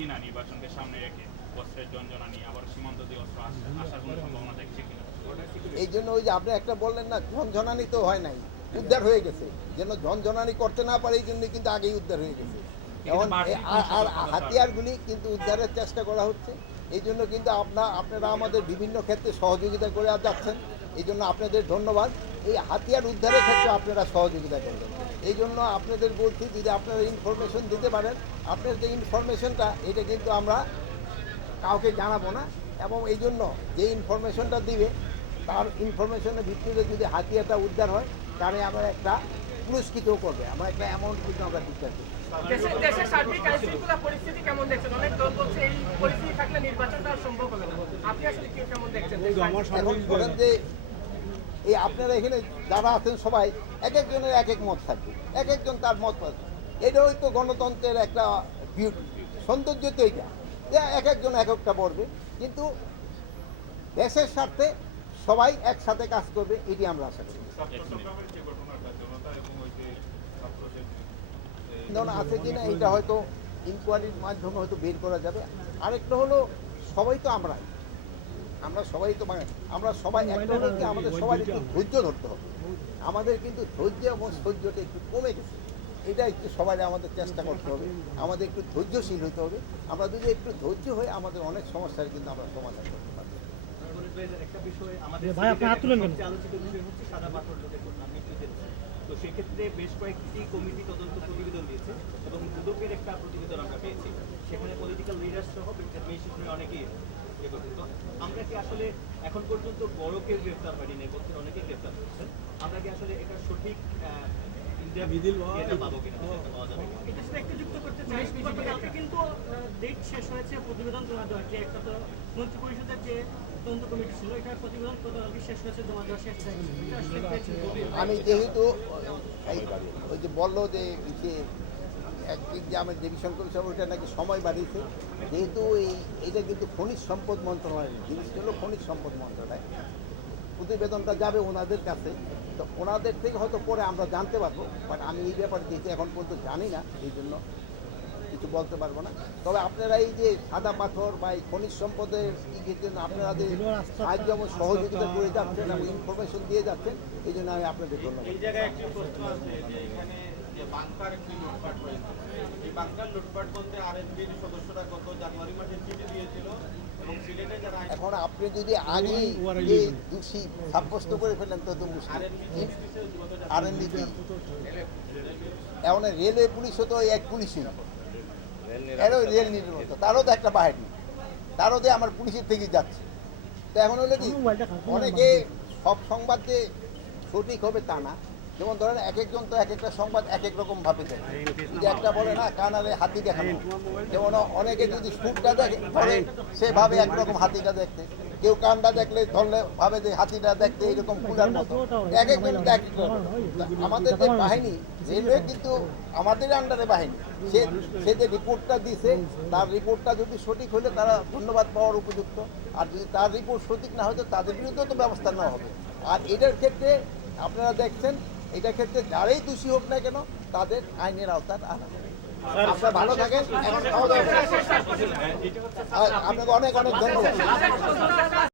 কিনা নির্বাচনকে সামনে রেখে অস্ত্রের জঞ্জনা নিয়ে আবার সীমান্ত দিয়ে অস্ত্র আসার কোনো সম্ভাবনা দেখছে কিনা? এই জন্য ওই যে আপনি একটা বললেন না ঝনঝনানি তো হয় নাই উদ্ধার হয়ে গেছে। যেন ঝনঝনানি করতে না পারে এই জন্য কিন্তু আগেই উদ্ধার হয়ে গেছে। এখন আর- আর হাতিয়ারগুলি কিন্তু উদ্ধারের চেষ্টা করা হচ্ছে। এই জন্য কিন্তু আপনা আপনারা আমাদের বিভিন্ন ক্ষেত্রে সহযোগিতা করে যাচ্ছেন। এই জন্য আপনাদের ধন্যবাদ। এই হাতিয়ার উদ্ধারের ক্ষেত্রে আপনারা সহযোগিতা করবেন। এই জন্য আপনাদের বলছি যদি আপনারা ইনফরমেশন দিতে পারেন আপনার যে ইনফরমেশনটা এটা কিন্তু আমরা কাউকে জানাব না। এবং এই জন্য যে ইনফরমেশনটা দিবে তার ইনফরমেশনের ভিত্তিতে যদি হাতিয়াটা উদ্ধার হয় তাহলে আমরা একটা পুরস্কৃতও করবে। আমরা একটা অ্যামাউন্ট কিন্তু আমরা দিতে পারি। দেশের দেশের সার্বিক আইন পরিস্থিতি কেমন দেখছেন? অনেক দল বলছে এই পরিস্থিতি থাকলে নির্বাচনটা সম্ভব হবে না। আপনি আসলে কেমন দেখছেন? যে এই আপনারা এখানে যারা আছেন সবাই, এক একজনের এক এক মত থাকবে, এক একজন তার মত পাবে এটা হয়তো গণতন্ত্রের একটা বিউটি সৌন্দর্য তো এইটা, যে এক একজন এক একটা পড়বে। কিন্তু দেশের স্বার্থে সবাই একসাথে কাজ করবে, এটি আমরা আশা করি। আছে কিনা এটা হয়তো ইনকোয়ারির মাধ্যমে হয়তো বের করা যাবে। আরেকটা হলো, সবাই তো আমরাই। আমরা সবাই তো বাঙালি আমরা সবাই একটা কি আমাদের সবাই একটু ধৈর্য ধরতে হবে। আমাদের কিন্তু ধৈর্য এবং সহ্যটা একটু কমে গেছে। এটা একটু সবাই আমাদের চেষ্টা করতে হবে। আমাদের একটু ধৈর্যশীল হতে হবে। আমরা যদি একটু ধৈর্য হয়ে আমাদের অনেক সমস্যার কিন্তু আমরা সমাধান করতে পারব। একটা বিষয় আমাদের আলোচিত বিষয় হচ্ছে সাদা পাথর তো সেক্ষেত্রে বেশ কয়েকটি কমিটি তদন্ত প্রতিবেদন দিয়েছে এবং দুদকের একটা প্রতিবেদন আমরা পেয়েছি। সেখানে পলিটিক্যাল লিডার সহ অনেকেই আমরা কি আসলে এখন পর্যন্ত বড় কেউ গ্রেফতার নেপথ্যের অনেকেই গ্রেফতার আমরা কি আসলে এটা সঠিক কিন্তু ডেট শেষ হয়েছে প্রতিবেদন জমা দেওয়ার যে একটা তো মন্ত্রী পরিষদের যে? আমি যেহেতু এই ওই যে বলল যে যে একদিক যে আমার ডিভিশন কমিশন ওইটা নাকি সময় বাড়িয়েছে। যেহেতু এই এটা কিন্তু খনিজ সম্পদ মন্ত্রণালয় জিনিসটা হলো খনিজ সম্পদ মন্ত্রণালয়। প্রতিবেদনটা যাবে ওনাদের কাছে। তো ওনাদের থেকে হয়তো পরে আমরা জানতে পারব, বাট আমি এই ব্যাপারে যেহেতু এখন পর্যন্ত জানি না, এই জন্য কিছু বলতে পারব না। তবে আপনারা এই যে সাদা পাথর বা এই খনিজ সম্পদের জন্য আপনারা যে সাহায্য এবং সহযোগিতা করে যাচ্ছেন এবং ইনফরমেশন দিয়ে যাচ্ছেন, এই জন্য আমি আপনাদের ধন্যবাদ। বাংকার একটি লুটপাট হয়েছে। এই বাংকার লুটপাট বলতে আরএনবির সদস্যরা গত জানুয়ারি মাসে চিঠি দিয়েছিল এবং সিলেটে যারা আইন এখন আপনি যদি আগেই যে দোষী সাব্যস্ত করে ফেলেন তো তো মুশকিল। আর এখন রেলওয়ে পুলিশও তো এক পুলিশই। এরও রেল নির্মাণ তারও তো একটা বাহিনী। তারও তো আমার পুলিশের থেকেই যাচ্ছে। তো এখন হলো কি? অনেকে সব সংবাদ যে সঠিক হবে তা না। যেমন ধরেন এক একজন তো এক একটা সংবাদ এক এক রকম ভাবে দেয়। যে একটা বলে না কানারে হাতি দেখানো যেমন অনেকে যদি সুটটা দেখে ধরে সেভাবে একরকম হাতিটা দেখতে। কেউ কানটা দেখলে ধরলে ভাবে যে হাতিটা দেখতে এরকম কুলার মতো। এক একজন এক এক আমাদের যে বাহিনী রেলওয়ে কিন্তু আমাদের আন্ডারে বাহিনী। সে সে যে রিপোর্টটা দিছে তার রিপোর্টটা যদি সঠিক হলে তারা ধন্যবাদ পাওয়ার উপযুক্ত। আর যদি তার রিপোর্ট সঠিক না হয়তো তাদের বিরুদ্ধেও তো ব্যবস্থা নেওয়া হবে। আর এটার ক্ষেত্রে আপনারা দেখছেন এটার ক্ষেত্রে যারাই দোষী হোক না কেন তাদের আইনের আওতার আনা। আপনারা ভালো থাকেন এখন আপনাকে অনেক অনেক ধন্যবাদ